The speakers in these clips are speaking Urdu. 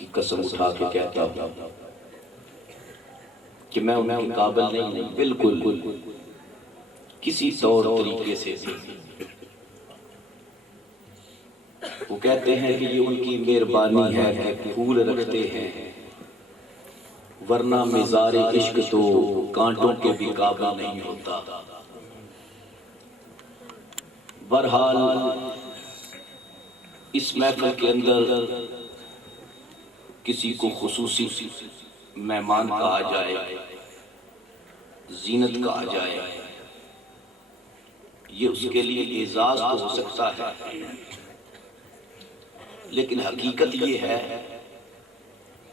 کی قسم اٹھا کے کہتا ہوں کہ میں ان کے قابل نہیں، بالکل کسی طور طریقے سے۔ وہ کہتے ہیں کہ یہ ان کی مہربانی ہے کہ پھول رکھتے ہیں، ورنہ مزار عشق تو کانٹوں کے بھی قابل نہیں ہوتا۔ بہرحال اس محفل کے اندر کسی کو خصوصی مہمان کہا جائے، زینت کہا جائے، یہ اس کے لیے اعزاز تو ہو سکتا ہے، لیکن حقیقت یہ ہے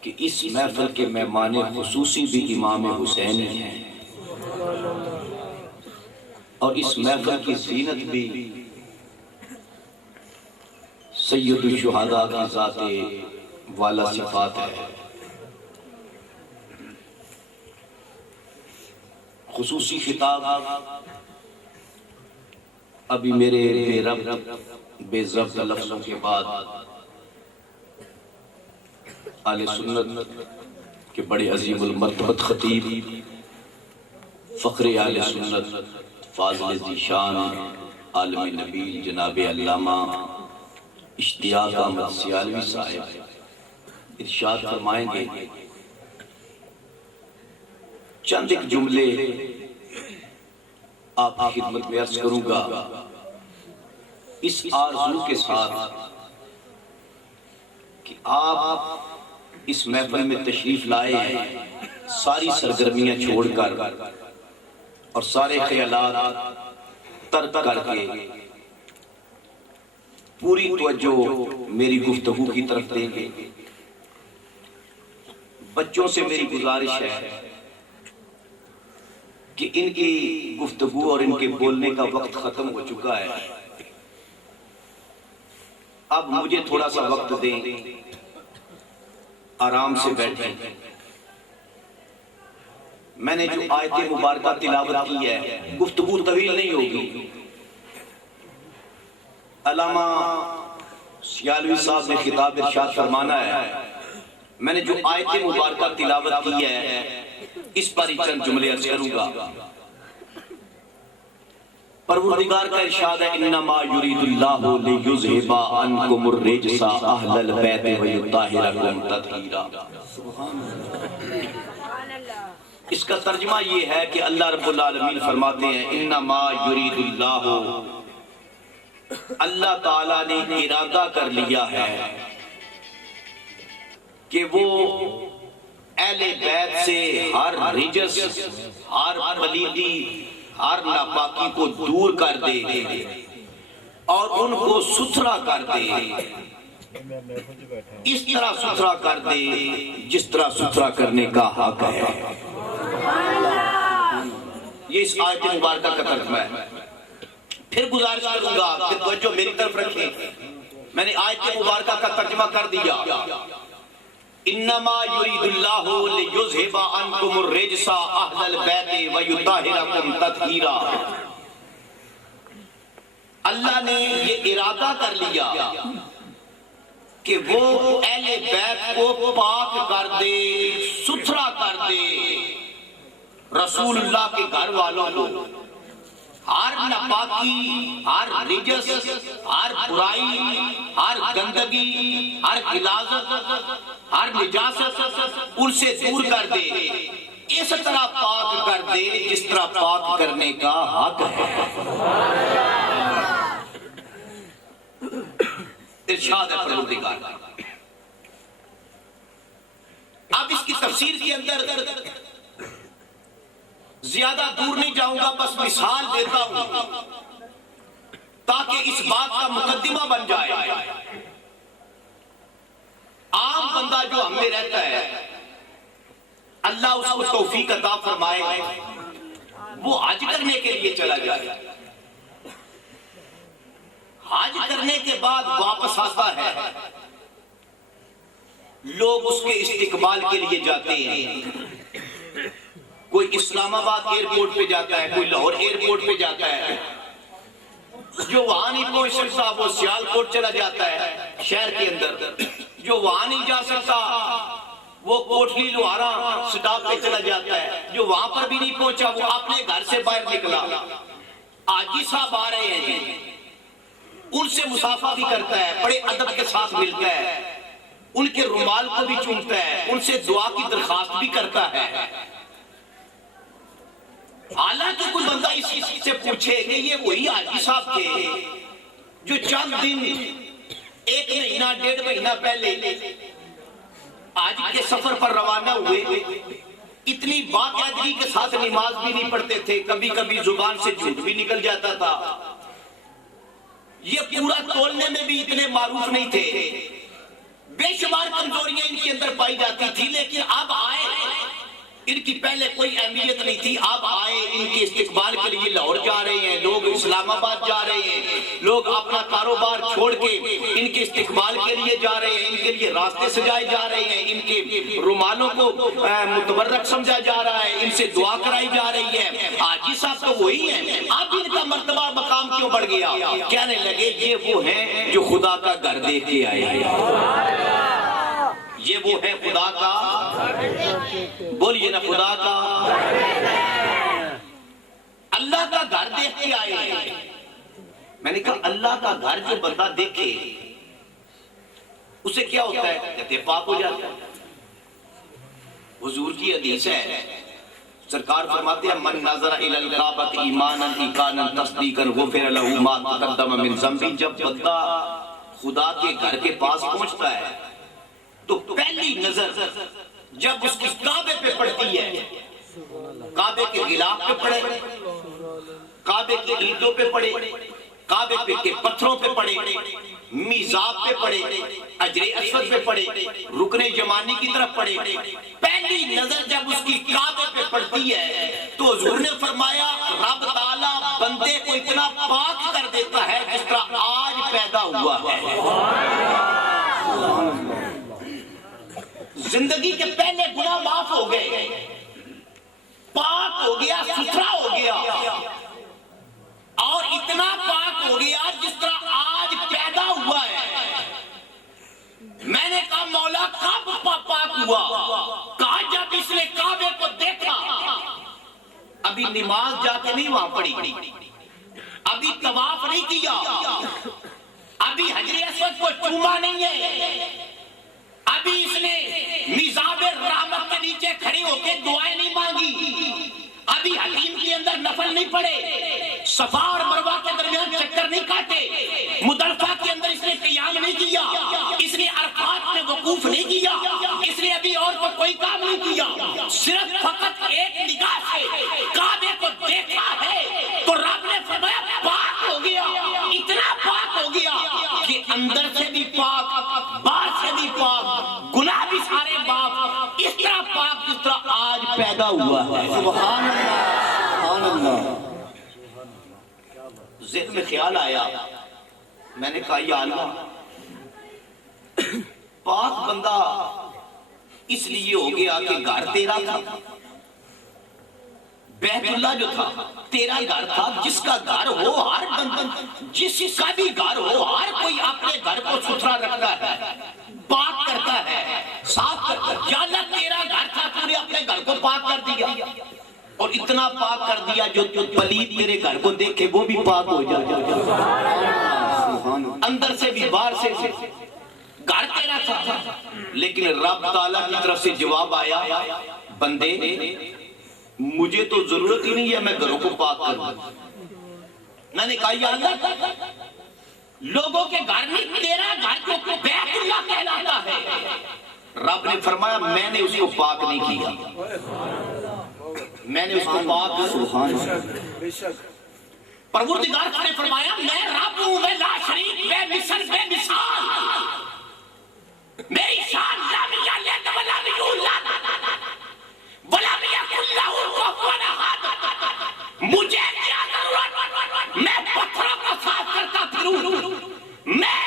کہ اس محفل کے مہمان خصوصی بھی امام حسینی ہیں، اور اس محفل کی زینت بھی سید الشہداء کی ذات والا صفات ہے۔ خصوصی خطاب ابھی میرے بے ربط بے ضبط لفظوں کے بعد اہل سنت کے بڑے عظیم المرتبت خطیب فخر اہل سنت فاضل ذیشان عالم نبیل جناب علامہ اشتیاق احمد سیالوی صاحب ارشاد فرمائیں گے۔ چند ایک جملے آپ کی خدمت میں عرض کروں گا، اس آرزو کے ساتھ کہ آپ اس محفل میں تشریف لائے ہیں ساری سرگرمیاں چھوڑ کر اور سارے خیالات ترک کر کے پوری توجہ میری گفتگو کی طرف دیں گے۔ بچوں سے میری گزارش ہے کہ ان کی گفتگو اور ان کے بولنے کا وقت ختم ہو چکا ہے، اب مجھے تھوڑا سا وقت دیں، آرام سے بیٹھیں۔ میں نے جو آیت مبارکہ تلاوت کی ہے، گفتگو طویل نہیں ہوگی۔ علامہ سیالوی صاحب نے خطاب ارشاد فرمانا ہے، میں نے جو آیت مبارکہ تلاوت کی ہے اس پر ہی چند جملے عرض کروں گا۔ پروردگار کا ارشاد ہے، انما یرید اللہ لیذھب عنکم الرجس اہل البیت ویطہرکم تطہیرا۔ اس کا ترجمہ یہ ہے کہ اللہ رب العالمین فرماتے ہیں، انما یرید اللہ، اللہ تعالیٰ نے ارادہ کر لیا ہے کہ وہ اہل بیت سے ہر رجس، ہر پلیدی، ہر ناپاکی کو دور کر دے اور ان کو ستھرا کر دے، اس طرح ستھرا کر دے جس طرح ستھرا کرنے کا حق ہے۔ یہ اس آیت مبارکہ کا ترجمہ ہے۔ پھر گزارش کروں گا کہ توجہ میری طرف رکھیں، میں نے آیت مبارکہ کا ترجمہ کر دیا، انما یرید اللہ لیذھب عنکم الرجس اہل البیت ویطہرکم تطہیرا۔ اللہ نے یہ ارادہ کر لیا کہ وہ اہل بیت کو پاک کر دے، ستھرا کر دے، رسول اللہ کے گھر والوں کو ہر ناپاکی، ہر رجس، ہر برائی، ہر گندگی، ہر غلاظت، ہر نجاست ان سے دور کر دے، اس طرح پاک کر دے جس طرح پاک کرنے کا حق ہے۔ ارشاد ہے پروردگار۔ اب اس کی تفسیر کے اندر زیادہ دور نہیں جاؤں گا، بس مثال دیتا ہوں تاکہ اس بات کا مقدمہ بن جائے۔ عام بندہ جو ہم میں رہتا ہے، اللہ اس کو توفیق عطا فرمائے، وہ حج کرنے کے لیے چلا جائے، حج کرنے کے بعد واپس آتا ہے، لوگ اس کے استقبال کے لیے جاتے ہیں، کوئی اسلام آباد ایئرپورٹ پہ جاتا ہے، کوئی لاہور ایئرپورٹ پہ جاتا ہے، جو وہاں نہیں پہنچ سکتا وہ سیالکوٹ چلا جاتا ہے شہر کے اندر، جو وہاں نہیں جا سکتا وہ کوٹلی لوہارا سٹاپ پہ چلا جاتا ہے، جو وہاں پر بھی نہیں پہنچا وہ اپنے گھر سے باہر نکلا، حاجی صاحب آ رہے ہیں جی، ان سے مصافحہ بھی کرتا ہے، بڑے ادب کے ساتھ ملتا ہے، ان کے رومال کو بھی چومتا ہے، ان سے دعا کی درخواست بھی کرتا ہے۔ حالانکہ کوئی بندہ اسی سے پوچھے کہ یہ وہی حاجی صاحب تھے جو چند دن، ایک مہینہ 1.5 مہینہ پہلے آج کے سفر پر روانہ ہوئے، اتنی باقاعدگی کے ساتھ نماز بھی نہیں پڑھتے تھے، کبھی کبھی زبان سے جھوٹ بھی نکل جاتا تھا، یہ پورا تولنے میں بھی اتنے معروف نہیں تھے، بے شمار کمزوریاں ان کے اندر پائی جاتی تھی، لیکن اب آئے، ان کی پہلے کوئی اہمیت نہیں تھی، اب آئے، ان کے استقبال کے لیے لاہور جا رہے ہیں لوگ، اسلام آباد جا رہے ہیں لوگ، اپنا کاروبار چھوڑ کے ان کے استقبال کے لیے جا رہے ہیں، ان کے لیے راستے سجائے جا رہے ہیں، ان کے رومالوں کو متبرک سمجھا جا رہا ہے، ان سے دعا کرائی جا رہی ہے۔ حاجی صاحب تو وہی ہیں، اب ان کا مرتبہ مقام کیوں بڑھ گیا؟ کہنے لگے یہ وہ ہیں جو خدا کا گھر دیکھ کے آئے ہیں، یہ وہ ہے خدا کا، بولیے نا خدا کا، اللہ کا گھر دیکھ کے آئے ہیں۔ میں نے کہا اللہ کا گھر جو بندہ دیکھے اسے کیا ہوتا ہے؟ کہتے پاک ہو جاتا ہے۔ حضور کی حدیث ہے، سرکار فرماتے ہیں من نظر الی الکعبۃ ایمانا ایقانا تصدیقا غفر له ما تقدم من ذنبہ، جب بندہ خدا کے گھر کے پاس پہنچتا ہے تو پہلی نظر جب اس کی کعبے پہ پڑتی ہے، کعبے کے غلاف پہ پڑے، کعبے کے اینٹوں پہ پڑے، کعبے کے پتھروں پہ پڑے، میزاب پہ پڑے، حجر اسود پہ پڑے، رکن یمانی کی طرف پڑے، پہلی نظر جب اس کی کعبے پہ پڑتی ہے تو حضور نے فرمایا رب تعالیٰ بندے کو اتنا پاک کر دیتا ہے جس طرح آج پیدا ہوا ہے۔ زندگی کے پہلے گناہ معاف ہو گئے، پاک ہو گیا، ستھرا ہو گیا، اور اتنا پاک ہو گیا جس طرح آج پیدا ہوا ہے۔ میں نے کہا مولا کب پاک ہوا؟ کہا جب اس نے کعبے کو دیکھا، ابھی نماز جا کے نہیں وہاں پڑھی، ابھی طواف نہیں کیا، ابھی حجر اسود کو چوما نہیں ہے، ابھی اس نے میزاب رحمت کے نیچے کھڑی ہو کے دعائیں نہیں مانگی، ابھی حتیم کے اندر نفل نہیں پڑے، صفا اور مروہ کے درمیان چکر نہیں کاٹے، مدلفہ کے اندر اس نے قیام نہیں کیا، اس نے عرفات میں وقوف نہیں کیا، اس نے ابھی اور کو کوئی کام نہیں کیا، صرف فقط ایک نگاہ سے کعبے کو دیکھا ہے تو رب نے فرمایا پاک ہو گیا، اتنا پاک ہو گیا کہ اندر سے بھی پاک، باہر سے بھی پاک، گناہ بھی سارے معاف، اس طرح پاک جس طرح آج پیدا ہوا ہے۔ سبحان اللہ، سبحان اللہ۔ ذہن میں خیال آیا، میں نے کہا یا اللہ، پاک بندہ اس لیے ہو گیا کہ گھر تیرا تھا، بیت اللہ جو تھا تیرا گھر تھا، جس کا گھر ہو ہر بندہ، جس کا بھی گھر ہو ہر کوئی اپنے گھر کو ستھرا رکھتا ہے، پاک کرتا ہے، صاف کرتا ہے۔ یا اللہ تیرا گھر تھا، تو نے اپنے گھر کو پاک کر دیا، اور اتنا پاک کر دیا جو پلید تیرے گھر کو دیکھے وہ بھی پاک ہو جائے، اندر سے بھی باہر سے بھی۔ گھر تیرا تھا، لیکن رب تعالیٰ کی طرف سے جواب آیا بندے مجھے تو ضرورت ہی نہیں ہے میں گھروں کو پاک کروں۔ میں نے کہا یا اللہ لوگوں کے گھر نہیں تیرا گھر جو بیت اللہ کہلاتا ہے، رب نے فرمایا میں نے اس کو پاک نہیں کیا، میں نے اس کو پاک، سبحان اللہ۔ پروردگار نے فرمایا میں رب ہوں، میں لا شریک، بے مثل بے مثال، میری شان لم یلد ولم یولد ولم یکن لہ کفوا احد۔ مجھے کیا ضرورت، میں پتھروں کو صاف کرتا پھروں، میں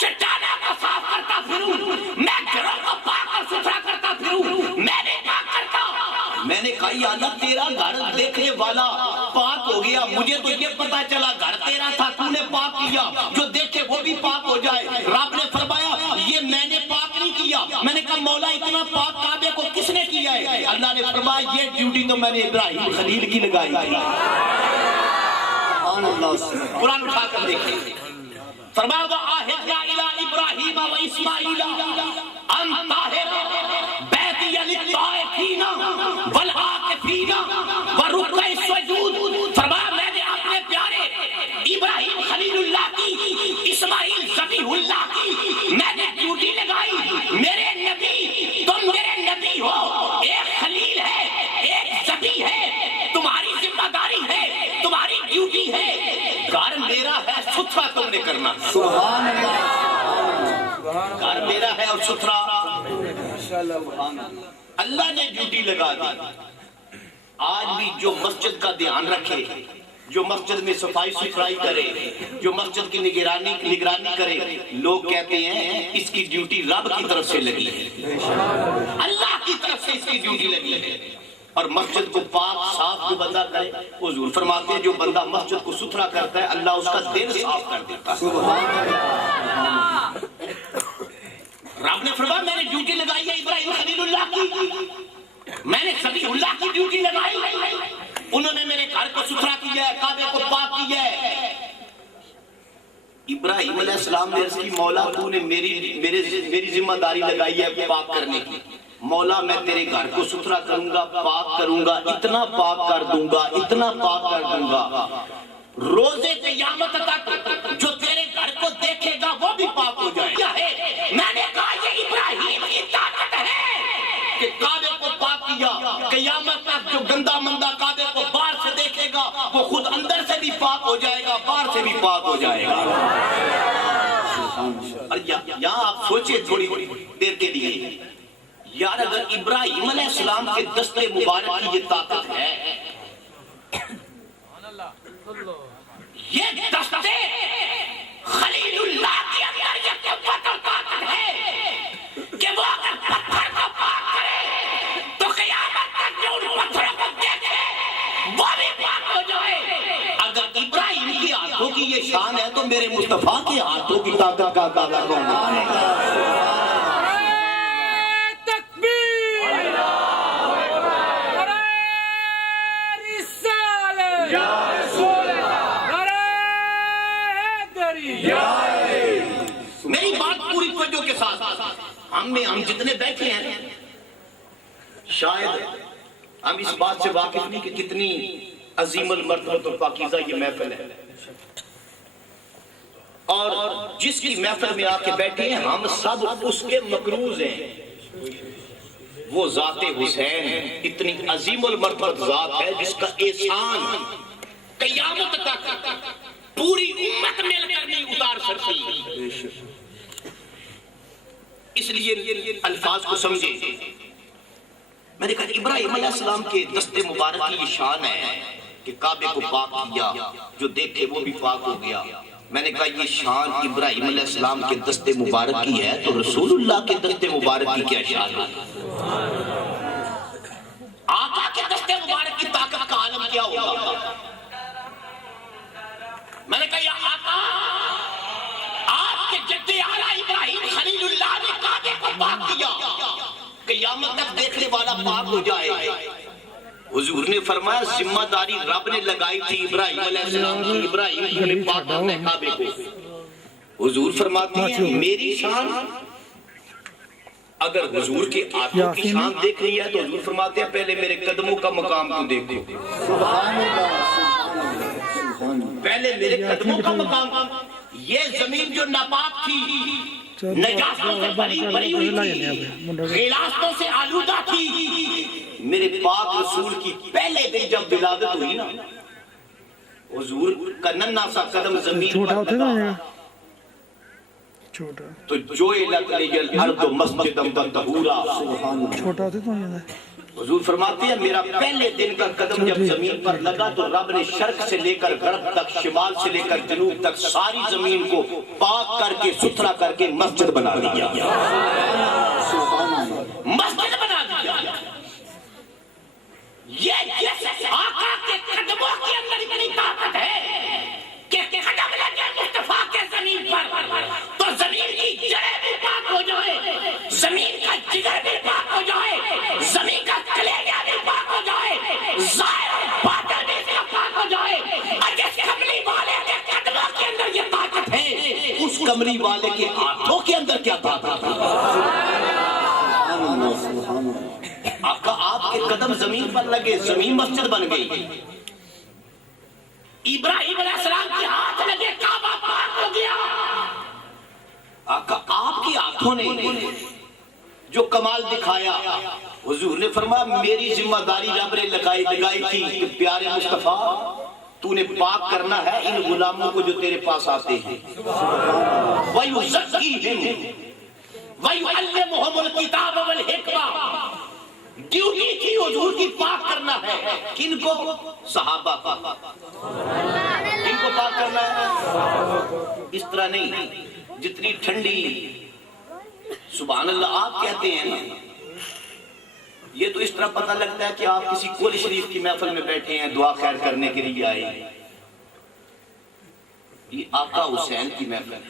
چٹانوں کو صاف کرتا پھروں، میں گھروں کو پاک اور ستھرا کرتا پھروں، میں نہیں پاک کرتا۔ میں نے کہا یا اللہ تیرا گھر دیکھنے والا پاک ہو گیا، مجھے تو یہ پتا چلا گھر تیرا تھا، تو نے پاک کیا، جو دیکھے وہ بھی پاک ہو جائے۔ رب نے فرمایا یہ میں نے پاک نہیں کیا. میں نے کہا مولا اتنا پاک کعبے کو کس نے کیا ہے؟ اللہ نے فرمایا یہ ڈیوٹی تو میں نے ابراہیم خلیل کی لگائی تھی. قرآن اٹھا کر دیکھیں. فرمایا وَعَاهِدْنَا إِلَىٰ إِبْرَاهِيمَ وَإِسْمَاعِيلَ أَن طَاهِرَ بَيْتِيَ لِلطَّائِفِينَ وَالْعَاكِفِينَ وَرُكَّعِ السُّجُودِ. فرمایا میں نے اپنے پیارے ابراہیم خلیل اللہ کی، اسماعیل ذبیح اللہ کی میں نے ڈیوٹی لگائی. میرے نبی، تم میرے نبی ہو، ایک خلیل ہے ایک ذبیح ہے، تمہاری ذمہ داری ہے، تمہاری ڈیوٹی ہے. گھر میرا ہے، ستھرا تم نے کرنا. سبحان اللہ. گھر میرا ہے اور ستھرا اللہ نے ڈیوٹی لگا دی. آج بھی جو مسجد کا دھیان رکھے، جو مسجد میں صفائی ستھرائی کرے، جو مسجد کی نگرانی کرے، لوگ کہتے ہیں اس کی ڈیوٹی رب کی طرف سے لگی ہے، اللہ کی طرف سے اس کی ڈیوٹی لگی ہے. اور مسجد کو پاک صاف جو بندہ کرے، حضور فرماتے ہیں جو بندہ مسجد کو ستھرا کرتا ہے اللہ اس کا دل صاف کر دیتا ہے. رب نے فرمایا میں نے ڈیوٹی لگائی ہے ابراہیم خلیل اللہ کی، میں نے ذبیح اللہ کی ڈیوٹی لگائی. انہوں نے میرے گھر کو ستھرا کیا ہے، کعبے کو پاک کیا ہے. ابراہیم علیہ السلام نے عرض کی مولا تو نے میری ذمہ داری لگائی ہے پاک کرنے کی. مولا میں تیرے گھر کو ستھرا کروں گا، پاک کروں گا، اتنا پاک کر دوں گا، اتنا پاک کر دوں گا روزے قیامت تک جو تیرے گھر کو دیکھے گا وہ بھی پاک ہو جائے گا. میں نے کہا یہ ابراہیم کی طاقت ہے کہ کعبے کو پاک کیا. قیامت تک جو گندا مندہ کعبے کو باہر سے دیکھے گا وہ خود اندر سے بھی پاک ہو جائے گا، باہر سے بھی پاک ہو جائے گا. اور یہاں آپ سوچیں تھوڑی دیر کے لیے، یار اگر ابراہیم علیہ السلام کے دست مبارک کی یہ طاقت ہے، یہ دست خلیل اللہ کے اندر یہ قوت اور طاقت ہے کہ وہ اگر پتھر کو پاک کرے تو قیامت تک جو ان پتھروں کو دیکھے وہ بھی پاک ہو جائے. اگر ابراہیم کی ہاتھوں کی یہ شان ہے تو میرے مصطفیٰ کے ہاتھوں کی طاقت کا اندازہ کون ہے؟ میری بات پوری توجہ کے ساتھ، ہم جتنے بیٹھے ہیں شاید ہم اس بات سے واقف نہیں کہ کتنی عظیم المرتبہ اور پاکیزہ یہ محفل ہے، اور جس کی محفل میں آ کے بیٹھے ہیں ہم سب اس کے مقروض ہیں. وہ ذات حسین اتنی عظیم المرتبہ ذات ہے جس کا احسان قیامت تک پوری امت مل کر نہیں اتار سکتی. اس لیے الفاظ کو سمجھے. میں نے کہا ابراہیم علیہ السلام کے دست مبارک کی یہ شان ہے کہ کعبے کو پاک کیا، جو دیکھے وہ بھی پاک ہو گیا. میں نے کہا یہ شان ابراہیم علیہ السلام کے دست مبارک کی ہے تو رسول اللہ کے دست مبارک کی کیا شان ہے؟ آقا کے دست مبارک کی طاقت کا عالم کیا ہوگا؟ میں نے کہا یا آقا آپ کے جد اعلیٰ ابراہیم خلیل اللہ نے کعبے کو پاک کیا، قیامت تک دیکھنے والا پاک ہو جائے. حضور نے فرمایا ذمہ داری رب نے لگائی تھی ابراہیم علیہ السلام کی، ابراہیم نے پاک کرنا ہے کعبے کو. حضور فرماتے ہیں میری شان، اگر حضور کے ہاتھوں کی شان دیکھ رہی ہے تو حضور فرماتے ہیں پہلے میرے قدموں کا مقام کو دیکھو. پہلے میرے قدموں کا مقام. یہ زمین جو ناپاک تھی، نجاستوں سے بری ہوئی تھی، غلاستوں سے آلودہ تھی، میرے پاک رسول کی پہلے دن جب ولادت ہوئی نا، حضور کا ننھا سا قدم زمین پر لگا تو جوئلت لی الارض مسجدا طہورا. حضور فرماتے ہیں میرا پہلے دن کا قدم جب زمین پر لگا تو رب نے شرق سے لے کر غرب تک، شمال سے لے کر جنوب تک ساری زمین کو پاک کر کے ستھرا کر کے مسجد بنا دیا. مسجد بنا دیا. یہ آقا کے قدموں کے اندر اتنی طاقت ہے کہ قدم لگے مصطفیٰ کے زمین پر تو زمین کی جڑیں بھی پاک ہو جائے، کمری والے کے ہاتھوں کے اندر کیا طاقت تھی؟ آقا آپ کے قدم زمین پر لگے، زمین مسجد بن گئی۔ ابراہیم علیہ السلام کے ہاتھ لگے، کعبہ پاک ہو گیا۔ آقا آپ کی آنکھوں نے جو کمال دکھایا، حضور نے فرمایا میری ذمہ داری رب نے لگائی تھی کہ پیارے مصطفیٰ تو نے پاک کرنا ہے ان غلاموں کو جو تیرے پاس آتے ہیں۔ وَيُزَكِّيهِمْ وَيُعَلِّمُهُمُ الْكِتَابَ وَالْحِكْمَةَ، ڈیوٹی تھی حضور کی پاک کرنا ہے۔ کن کو؟ صحابہ کو۔ کن کو پاک کرنا ہے؟ اس طرح نہیں جتنی ٹھنڈی سبحان اللہ آپ کہتے ہیں نا، یہ تو اس طرح پتہ لگتا ہے کہ آپ کسی کول شریف کی محفل میں بیٹھے ہیں، دعا خیر کرنے کے لیے آئے ہیں۔ یہ آقا حسین کی محفل ہے،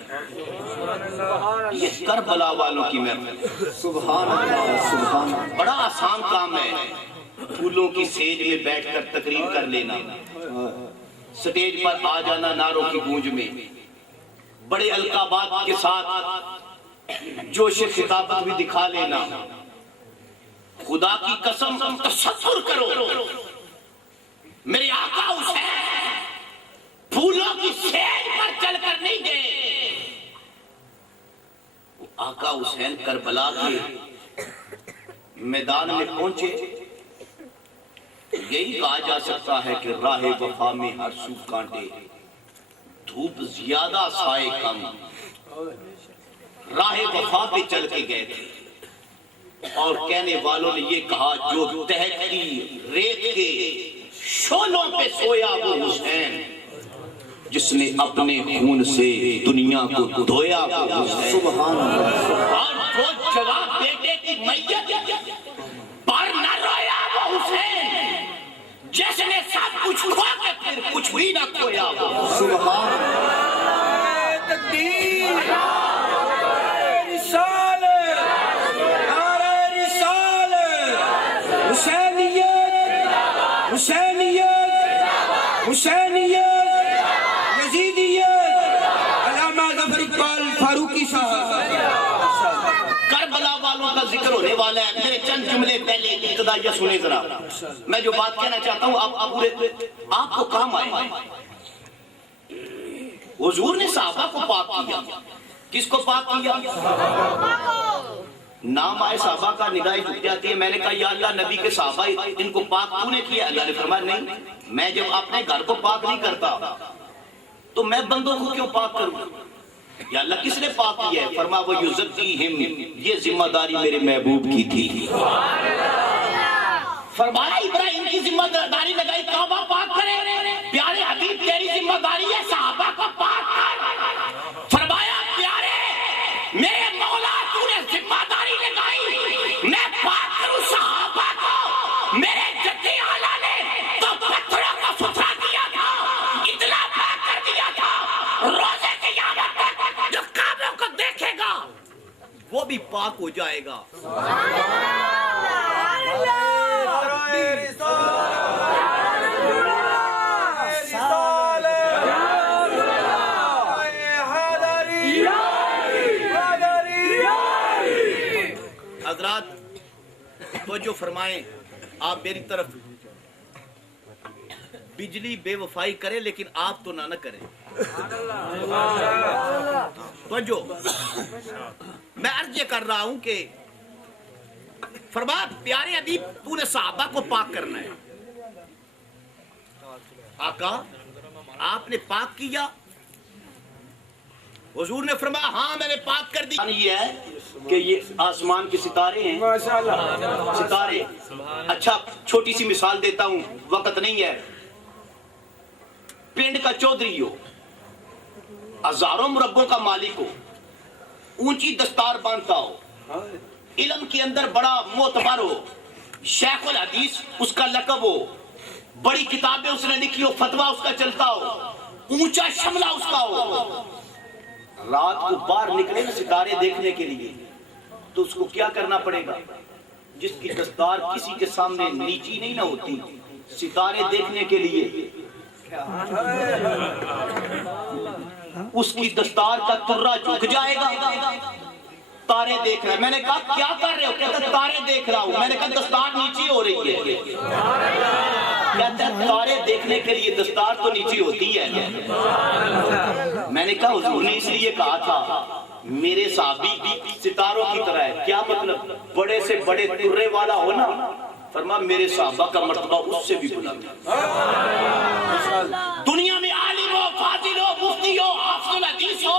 یہ کربلا والوں کی محفل ہے۔ سبحان اللہ سبحان اللہ۔ بڑا آسان کام ہے پھولوں کی سیج میں بیٹھ کر تقریر کر لینا، سٹیج پر آ جانا نعروں کی گونج میں، بڑے القابات کے ساتھ جوش خطابت بھی دکھا لینا۔ خدا کی قسم تصور کرو میرے آقا حسین پھولوں کی سیج پر چل کر نہیں گئے، وہ آقا حسین کربلا کے میدان میں پہنچے۔ یہی کہا جا سکتا ہے کہ راہ وفا میں ہر سو کانٹے، دھوپ زیادہ سائے کم، راہ وفا پہ چل کے گئے تھے۔ اور کہنے والوں نے یہ کہا جو تہتی ریت کے شولوں پہ سویا وہ حسین، جس نے اپنے خون سے دنیا کو دھویا وہ حسین۔ سبحان اللہ۔ اور وہ جواب بیٹے کی میت پر نہ رویا وہ حسین، جس نے سب کچھ کھو کے پھر کچھ بھی نہ کھویا وہ۔ سبحان اللہ۔ تکبیر، حسینیت، حسینیت، یزیدیت، علامہ ظفر اقبال فاروقی صاحب۔ کربلا والوں کا ذکر ہونے والا ہے، میرے چند جملے پہلے ابتدائیہ سنیں ذرا۔ میں جو بات کہنا چاہتا ہوں آپ کو کام آئے۔ حضور نے صحابہ کو پاک کیا۔ کس کو پاک کیا؟ نام آئے صحابہ کا نگاہ جھک جاتی ہے۔ میں نے کہا یا اللہ نبی کے صحابہ ان کو پاک تو نے کیا؟ اللہ نے فرمایا نہیں، میں جب اپنے گھر کو پاک نہیں کرتا تو میں بندوں کو کیوں پاک کروں؟ یا اللہ کس نے پاک کیا ہے؟ فرمایا وَيُزَكِّيهِمْ، یہ ذمہ داری میرے محبوب کی تھی۔ فرمایا ابراہیم کی ذمہ داری لگائی کعبہ پاک کرے، پیارے حبیب تیری ذمہ داری ہے صحابہ کو پاک کر۔ فرمایا پیارے میرے مولا تو نے ذمہ داری لگائی میں پاک کروں صحابہ کو، میرے جدی اعلیٰ نے تو پتھروں کو ستھرا کیا تھا، اتنا پاک کر دیا تھا روزے قیامت تک جو کعبے کو دیکھے گا وہ بھی پاک ہو جائے گا۔ حضرات توجہ فرمائیں، آپ میری طرف بجلی بے وفائی کرے لیکن آپ تو نہ کریں۔ توجہ، میں عرض یہ کر رہا ہوں کہ فرمایا پیارے حبیب تو نے صحابہ کو پاک کرنا ہے۔ آقا آپ نے پاک کیا؟ حضور نے فرمایا ہاں میں نے پاک کر دی۔ یہ ہے کہ یہ آسمان کے ستارے ہیں، ستارے۔ اچھا چھوٹی سی مثال دیتا ہوں، وقت نہیں ہے۔ پنڈ کا چودھری ہو، ہزاروں مربوں کا مالک ہو، اونچی دستار باندھتا ہو، علم کے اندر بڑا معتبر ہو، شیخ الحدیث اس کا لقب ہو، بڑی کتابیں اس نے لکھی ہو، فتویٰ اس کا چلتا ہو، اونچا شملہ اس کا ہو، رات کو باہر نکلے نا ستارے دیکھنے کے لیے تو اس کو کیا کرنا پڑے گا؟ جس کی دستار کسی کے سامنے نیچی نہیں نہ ہوتی، ستارے دیکھنے کے لیے اس کی دستار کا ترا جھک جائے گا، تارے دیکھ رہا ہے۔ میں نے کہا کیا کر رہے ہو؟ کہتا ہے تارے دیکھ رہا ہوں۔ میں نے کہا دستار نیچے ہو رہی ہے۔ کہتا ہے تارے دیکھنے کے لیے دستار تو نیچے ہوتی ہے۔ میں نے کہا حضور نے اس لیے کہا تھا میرے صحابی ستاروں کی طرح ہے۔ کیا مطلب؟ بڑے سے بڑے ترے والا ہو نا، فرما میرے صحابہ کا مرتبہ اس سے بھی بلند ہے۔ دنیا میں عالم ہو، فاضل ہو، مفتی ہو، حافظ الحدیث ہو،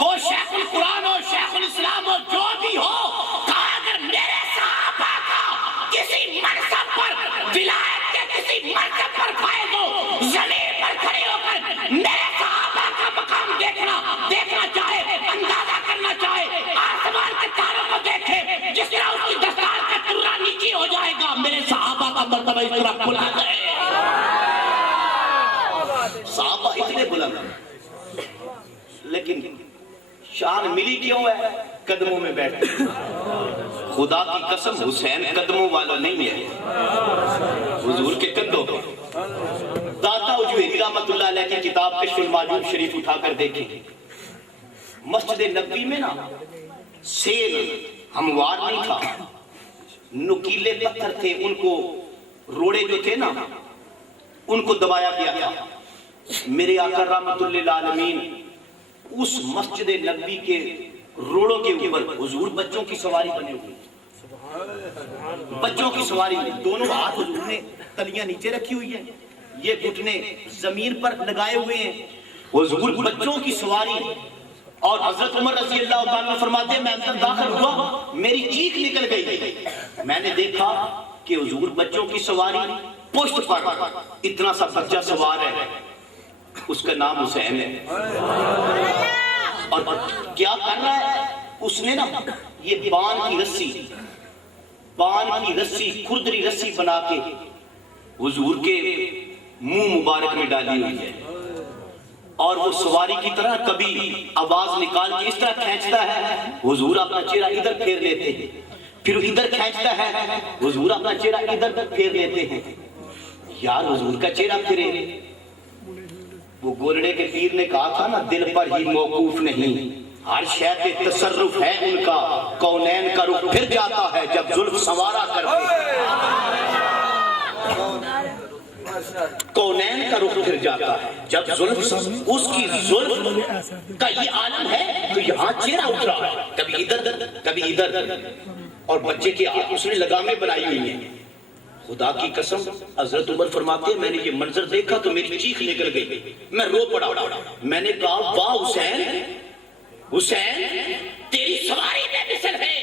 وہ شیخ القرآن ہو، شیخ الاسلام ہو، جو بھی ہو، کہا اگر میرے صحابہ کا کسی منصب پر، ولایت کے کسی منصب پر فائز ہو، زمین پر کھڑے ہو کر میرے صحابہ کا مقام دیکھنا چاہے، اندازہ کرنا چاہے، آسمان کے تاروں کو دیکھے، جس طرح اس کی دستار کا ترا نیچے ہو جائے گا، میرے صحابہ کا مرتبہ اس طرح بلند ہے۔ صحابہ اتنے بلند ہیں، لیکن شان ملی کیوں ہے؟ قدموں میں بیٹھتے ہیں۔ خدا کی قسم حسین قدموں والا نہیں ہے، حضور کے کندھوں پہ۔ داتا اجویری رحمت اللہ علیہ کی کتاب کشف المعجوب شریف اٹھا کر دیکھیں، مسجد نبوی میں نا سیل ہموار نہیں تھا، نکیلے پتھر تھے، ان کو روڑے جو تھے نا ان کو دبایا گیا تھا۔ میرے آقا رحمت اللہ عالمین اس مسجد نبوی کے روڑوں کے اوپر حضور بچوں کی سواری بنے ہوئے، بچوں کی سواری، دونوں ہاتھ حضور نے تلیاں نیچے رکھی ہوئی ہیں، یہ گھٹنے زمین پر لگائے ہوئے ہیں، حضور بچوں کی سواری۔ اور حضرت عمر رضی اللہ تعالیٰ فرماتے ہیں میں اندر داخل ہوا، میری چیخ نکل گئی، میں نے دیکھا کہ حضور بچوں کی سواری، پشت پر اتنا سا بچہ سوار ہے، اس کا نام حسین ہے۔ اور کیا کر رہا ہے اس نے نا، یہ بان کی رسی کھردری رسی بنا کے حضور کے منہ مبارک میں ڈالی ہوئی ہے، اور وہ سواری کی طرح کبھی آواز نکال کے اس طرح کھینچتا ہے، حضور اپنا چہرہ ادھر پھیر لیتے ہیں، پھر ادھر کھینچتا ہے، حضور اپنا چہرہ ادھر پھیر لیتے ہیں۔ یار حضور کا چہرہ پھرے، وہ گولڑے کے پیر نے کہا تھا نا دل پر ہی موقوف نہیں، ہر شے پہ تصرف ہے ان کا، کونین کا رخ پھر جاتا ہے جب زلف سوارا کرتے، کونین کا رخ پھر جاتا ہے جب زلف، اس کی زلف کا یہ عالم ہے تو یہاں چہرہ اٹھ رہا ہے، کبھی ادھر کبھی ادھر، اور بچے کے ہاتھ اس نے لگامیں بنائی ہوئی ہیں۔ خدا کی قسم حضرت عمر فرماتے ہیں میں نے یہ منظر دیکھا تو میری چیخ نکل گئی، میں رو پڑا، میں نے کہا واہ حسین تیری سواری میں مثل ہے۔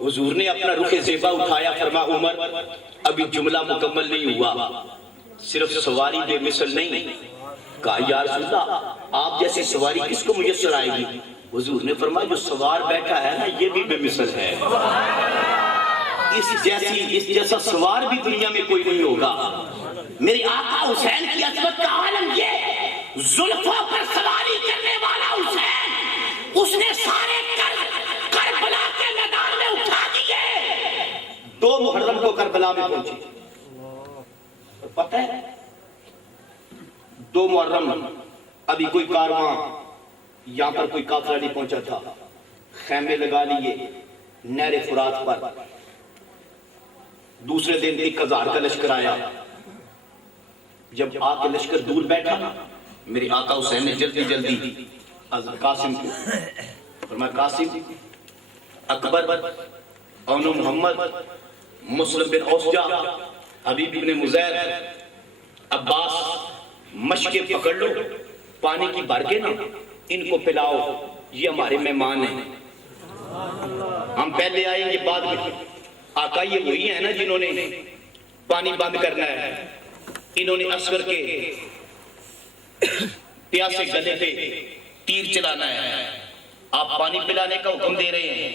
حضور نے اپنا رخ زیبا اٹھایا، فرما عمر ابھی جملہ مکمل نہیں ہوا، صرف سواری بے مثل نہیں۔ کہا یا رسول اللہ آپ جیسے سواری کس کو میسر آئے گی؟ حضور نے فرمایا جو سوار بیٹھا ہے نا یہ بھی بے مثل ہے، اس جیسا سوار بھی دنیا میں کوئی نہیں ہوگا۔ میرے آقا حسین کی عظمت کا عالم یہ، زلفوں پر سواری کرنے والا حسین، اس نے سارے کربلا کے میدان میں اٹھا دیے۔ 2 محرم کو کربلا میں پہنچے، پتہ ہے 2 محرم ابھی کوئی کارواں یہاں پر کوئی قافلہ نہیں پہنچا تھا، خیمے لگا لیے نہر فرات پر۔ دوسرے دن 1000 کا لشکر آیا، جب آ کے لشکر دور بیٹھا میرے آقا حسین نے جلدی حضرت قاسم کو فرمایا قاسم، اکبر، اونو محمد، مسلم بن اوسجا، حبیب بن مزیر، عباس، مشکے پکڑ لو، پانی کی بھر کے نا ان کو پلاؤ، یہ ہمارے مہمان ہیں، ہم پہلے آئیں گے بعد میں۔ آقا یہ وہی ہے نا جنہوں نے پانی بند کرنا ہے، انہوں نے اصغر کے پیاسے گلے پہ تیر چلانا ہے، آپ پانی پلانے کا حکم دے رہے ہیں۔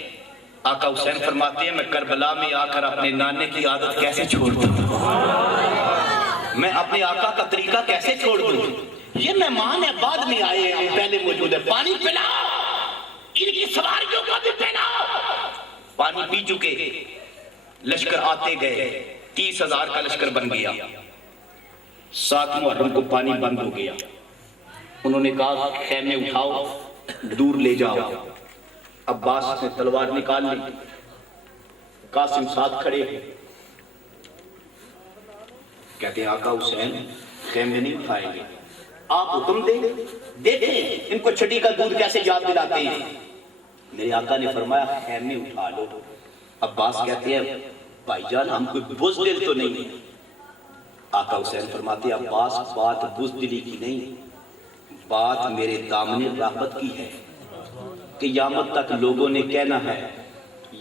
آقا حسین فرماتے ہیں میں کربلا میں آ کر اپنے نانے کی عادت کیسے چھوڑ دوں، میں اپنے آقا کا طریقہ کیسے چھوڑ دوں، یہ مہمان ہے بعد میں آئے ہیں، ہم پہلے موجود ہیں، پانی پلاؤ، ان کی سواریوں کو بھی پلاؤ۔ پانی پی چکے، لشکر آتے گئے، 30,000 کا لشکر بن گیا۔ 7 محرم کو پانی بند ہو گیا، انہوں نے کہا خیمے اٹھاؤ دور لے جاؤ. عباس نے تلوار نکال لی. قاسم ساتھ کھڑے کہتے ہیں آقا حسین خیمے نہیں اٹھائیں گے, آپ حکم دیں دیکھیں ان کو چھٹی کا دودھ کیسے یاد دلاتے ہیں. میرے آقا نے فرمایا خیمے اٹھا لو. عباس کہتے ہیں بھائی جان ہم کوئی بزدل تو نہیں ہیں. آقا حسین فرماتے ہیں عباس بات بزدلی کی نہیں, بات میرے دامن رحمت کی ہے. قیامت تک لوگوں نے کہنا ہے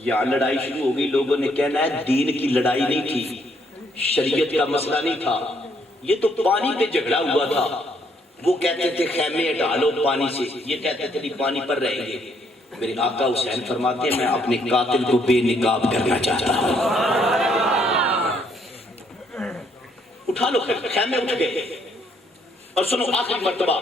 یا لڑائی شروع ہوگی, لوگوں نے کہنا ہے دین کی لڑائی نہیں تھی, شریعت کا مسئلہ نہیں تھا, یہ تو پانی پہ جھگڑا ہوا تھا. وہ کہتے تھے خیمے ہٹا لو پانی سے, یہ کہتے تھے نہیں پانی پر رہیں گے. میرے آقا حسین فرماتے ہیں میں اپنے قاتل کو بے نقاب کرنا چاہتا ہوں. اٹھا لو خیمے اٹھ گئے. اور سنو آخری مرتبہ